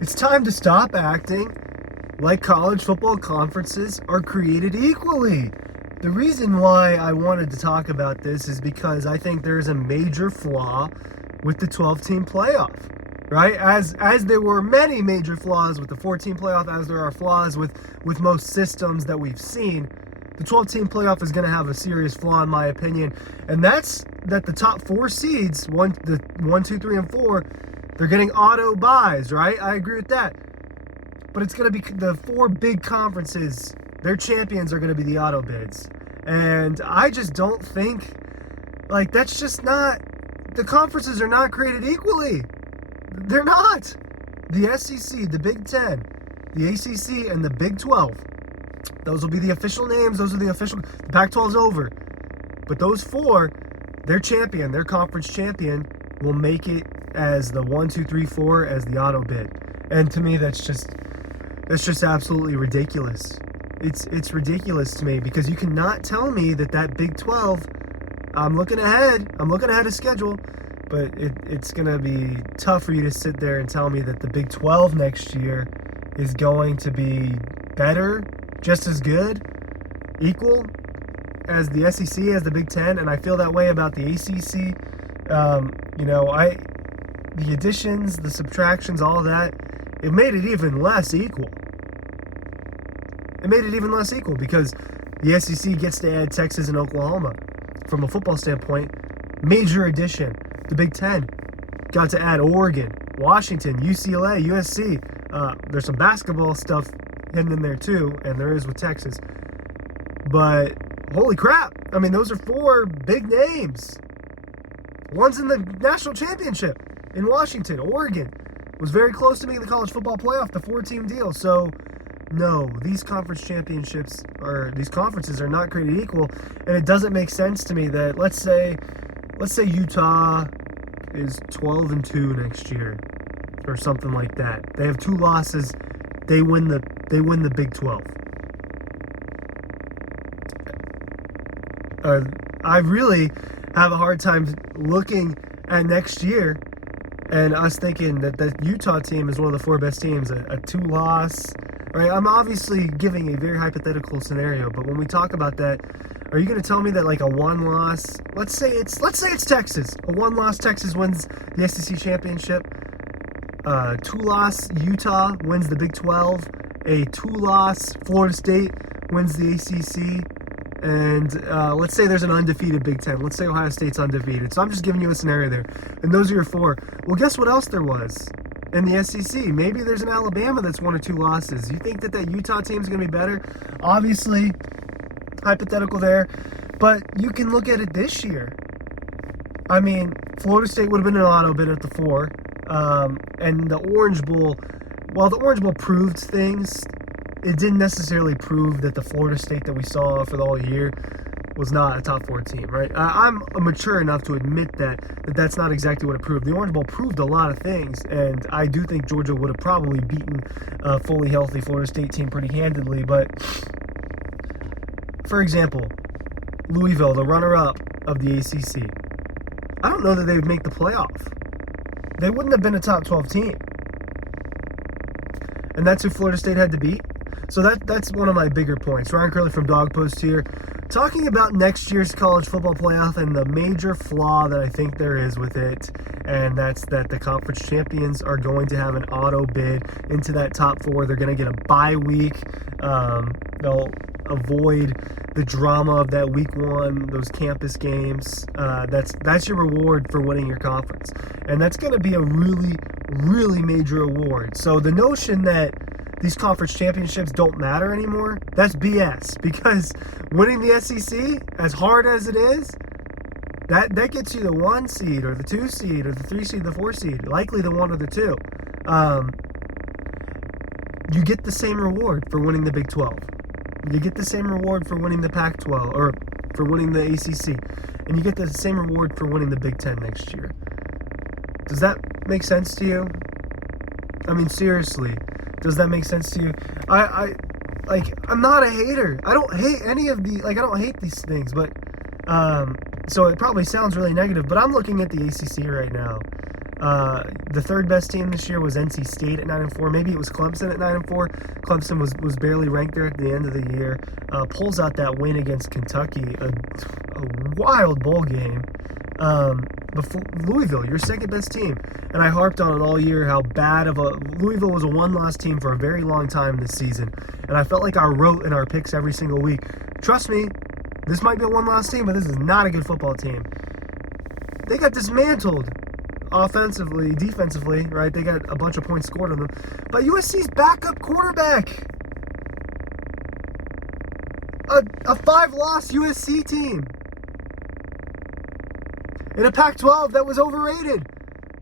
It's time to stop acting like college football conferences are created equally. The reason why I wanted to talk about this is because I think there's a major flaw with the 12-team playoff, right? As there were many major flaws with the 14 playoff, as there are flaws with most systems that we've seen, the 12-team playoff is going to have a serious flaw in my opinion, and that's that the top four seeds, one, 2, 3, and 4, they're getting auto buys, right? I agree with that. But it's going to be the four big conferences, their champions are going to be the auto bids. And I just don't think, that's just not, the conferences are not created equally. They're not. The SEC, the Big Ten, the ACC, and the Big 12. Those will be the official names. Those are the official, the Pac-12's over. But those four, their champion, their conference champion, will make it as the 1, 2, 3, 4 as the auto bid. And to me, that's just absolutely ridiculous. It's ridiculous to me because you cannot tell me that Big 12, I'm looking ahead of schedule, but it's going to be tough for you to sit there and tell me that the Big 12 next year is going to be better, just as good, equal as the SEC, as the Big 10, and I feel that way about the ACC. The additions, the subtractions, all of that, it made it even less equal. It made it even less equal because the SEC gets to add Texas and Oklahoma. From a football standpoint, major addition. The Big Ten got to add Oregon, Washington, UCLA, USC. There's some basketball stuff hidden in there too, and there is with Texas. But holy crap, those are four big names. One's in the national championship in Washington. Oregon was very close to making the college football playoff, the 4-team deal. So, no, these conferences are not created equal, and it doesn't make sense to me that let's say Utah is 12-2 next year, or something like that. They have 2 losses. They win the Big 12. I really have a hard time looking at next year and us thinking that the Utah team is one of the 4 best teams, a 2-loss. Right? I'm obviously giving a very hypothetical scenario, but when we talk about that, are you going to tell me that a 1-loss, let's say it's Texas, a 1-loss Texas wins the SEC championship, 2-loss Utah wins the Big 12, a 2-loss Florida State wins the ACC, and let's say there's an undefeated Big Ten. Let's say Ohio State's undefeated. So I'm just giving you a scenario there. And those are your 4. Well, guess what else there was in the SEC? Maybe there's an Alabama that's 1 or 2 losses. You think that Utah team's going to be better? Obviously, hypothetical there. But you can look at it this year. Florida State would have been an auto bid at the 4. And the Orange Bowl, while the Orange Bowl proved things, it didn't necessarily prove that the Florida State that we saw for the whole year was not a top 4 team, right? I'm mature enough to admit that's not exactly what it proved. The Orange Bowl proved a lot of things, and I do think Georgia would have probably beaten a fully healthy Florida State team pretty handedly. But, for example, Louisville, the runner-up of the ACC, I don't know that they would make the playoff. They wouldn't have been a top 12 team. And that's who Florida State had to beat. So that's one of my bigger points. Ryan Curley from Dawg Post here, talking about next year's college football playoff and the major flaw that I think there is with it, and that's that the conference champions are going to have an auto bid into that top 4. They're going to get a bye week. They'll avoid the drama of that week 1, those campus games. That's your reward for winning your conference, and that's going to be a really, really major award. So the notion that these conference championships don't matter anymore, that's BS, because winning the SEC, as hard as it is, that gets you the 1 seed or the 2 seed or the 3 seed, the 4 seed, likely the 1 or the 2. You get the same reward for winning the Big 12. You get the same reward for winning the Pac-12 or for winning the ACC, and you get the same reward for winning the Big 10 next year. Does that make sense to you? Seriously. Does that make sense to you? I'm not a hater. I don't hate any of the, I don't hate these things, but, so it probably sounds really negative, but I'm looking at the ACC right now. The third best team this year was NC State at 9-4. Maybe it was Clemson at 9-4. Clemson was barely ranked there at the end of the year. Pulls out that win against Kentucky, a wild bowl game. Before Louisville, your second best team, and I harped on it all year how bad of a Louisville was a one-loss team for a very long time this season, and I felt like I wrote in our picks every single week. Trust me, this might be a one-loss team, but this is not a good football team. They got dismantled offensively, defensively, right? They got a bunch of points scored on them. But USC's backup quarterback, a 5-loss USC team in a Pac-12 that was overrated.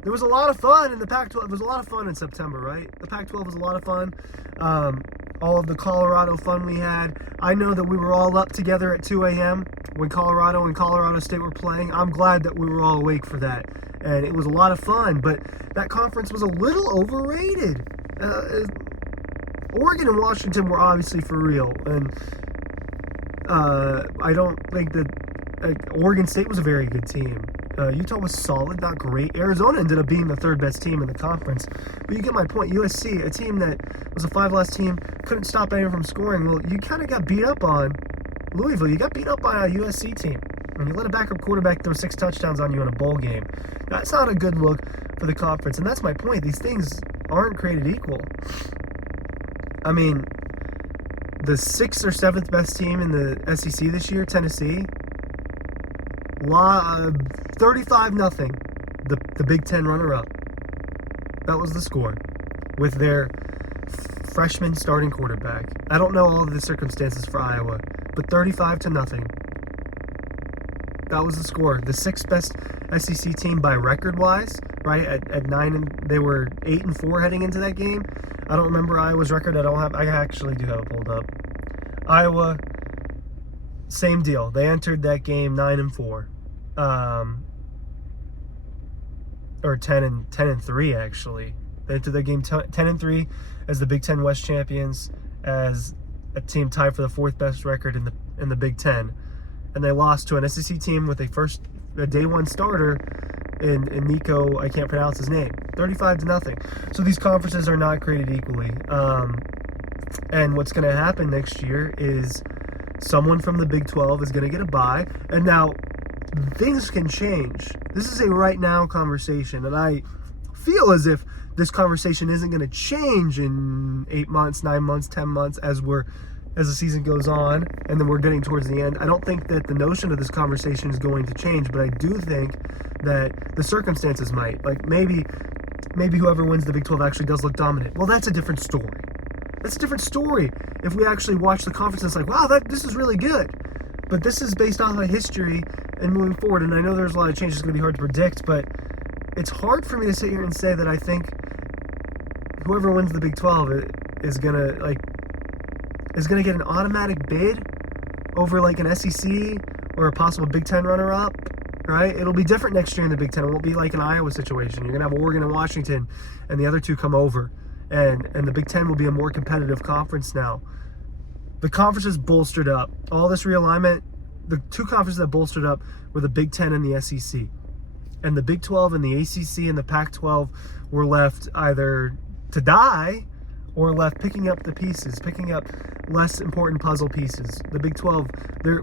There was a lot of fun in the Pac-12. It was a lot of fun in September, right? The Pac-12 was a lot of fun. All of the Colorado fun we had. I know that we were all up together at 2 a.m. when Colorado and Colorado State were playing. I'm glad that we were all awake for that. And it was a lot of fun, but that conference was a little overrated. Oregon and Washington were obviously for real. And I don't think that Oregon State was a very good team. Utah was solid, not great. Arizona ended up being the third best team in the conference. But you get my point. USC, a team that was a 5-loss team, couldn't stop anyone from scoring. Well, you kind of got beat up on Louisville. You got beat up by a USC team. When you let a backup quarterback throw 6 touchdowns on you in a bowl game, that's not a good look for the conference. And that's my point. These things aren't created equal. I mean, the 6th or 7th best team in the SEC this year, Tennessee, 35-0, the Big Ten runner-up. That was the score with their freshman starting quarterback. I don't know all of the circumstances for Iowa, but 35-0. That was the score. The 6th best SEC team by record-wise, right? At 9, and they were 8-4 heading into that game. I don't remember Iowa's record. I actually do have it pulled up. Iowa, same deal. They entered that game 9-4, or 10-3 actually. They entered the game 10-3 as the Big Ten West champions, as a team tied for the 4th best record in the Big Ten, and they lost to an SEC team with a day 1 starter in Nico. I can't pronounce his name. 35-0. So these conferences are not created equally. And what's going to happen next year is someone from the Big 12 is going to get a bye. And now, things can change. This is a right now conversation, and I feel as if this conversation isn't going to change in 8 months, 9 months, 10 months as the season goes on, and then we're getting towards the end. I don't think that the notion of this conversation is going to change, but I do think that the circumstances might. Like maybe whoever wins the Big 12 actually does look dominant. Well, that's a different story. That's a different story if we actually watch the conference and it's like, wow, this is really good. But this is based off of history and moving forward, and I know there's a lot of changes. It's going to be hard to predict, but it's hard for me to sit here and say that I think whoever wins the Big 12 is going to get an automatic bid over like an SEC or a possible Big Ten runner-up, right? It'll be different next year in the Big Ten. It won't be like an Iowa situation. You're going to have Oregon and Washington, and the other two come over. And the Big Ten will be a more competitive conference now. The conferences bolstered up. All this realignment, the 2 conferences that bolstered up were the Big Ten and the SEC. And the Big 12 and the ACC and the Pac-12 were left either to die or left picking up the pieces, picking up less important puzzle pieces. The Big 12,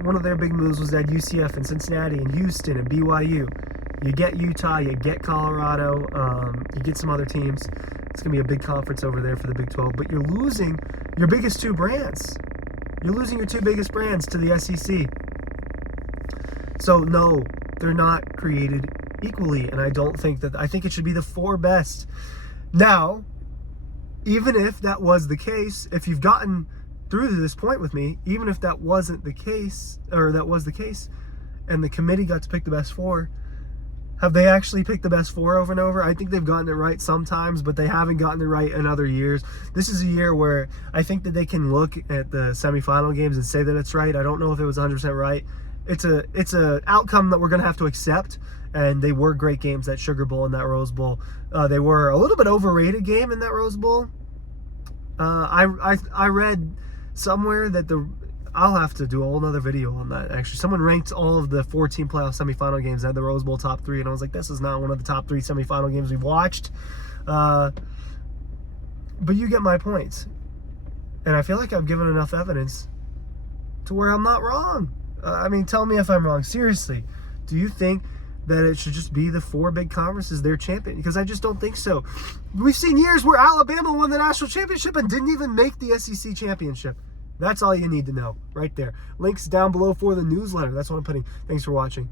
one of their big moves was that UCF and Cincinnati and Houston and BYU. You get Utah, you get Colorado, you get some other teams. It's going to be a big conference over there for the Big 12, but you're losing your biggest 2 brands. You're losing your 2 biggest brands to the SEC. So no, they're not created equally, and I think it should be the 4 best. Now, even if that was the case, if you've gotten through to this point with me, even if that wasn't the case, or that was the case, and the committee got to pick the best 4, have they actually picked the best 4 over and over? I think they've gotten it right sometimes, but they haven't gotten it right in other years. This is a year where I think that they can look at the semifinal games and say that it's right. I don't know if it was 100% right. It's a outcome that we're going to have to accept, and they were great games, that Sugar Bowl and that Rose Bowl. They were a little bit overrated game in that Rose Bowl. I read somewhere that I'll have to do a whole nother video on that, actually. Someone ranked all of the 14 playoff semifinal games, had the Rose Bowl top 3, and I was like, this is not one of the top 3 semifinal games we've watched. But you get my points. And I feel like I've given enough evidence to where I'm not wrong. I mean, tell me if I'm wrong. Seriously, do you think that it should just be the 4 big conferences they're champion? Because I just don't think so. We've seen years where Alabama won the national championship and didn't even make the SEC championship. That's all you need to know right there. Links down below for the newsletter. That's what I'm putting. Thanks for watching.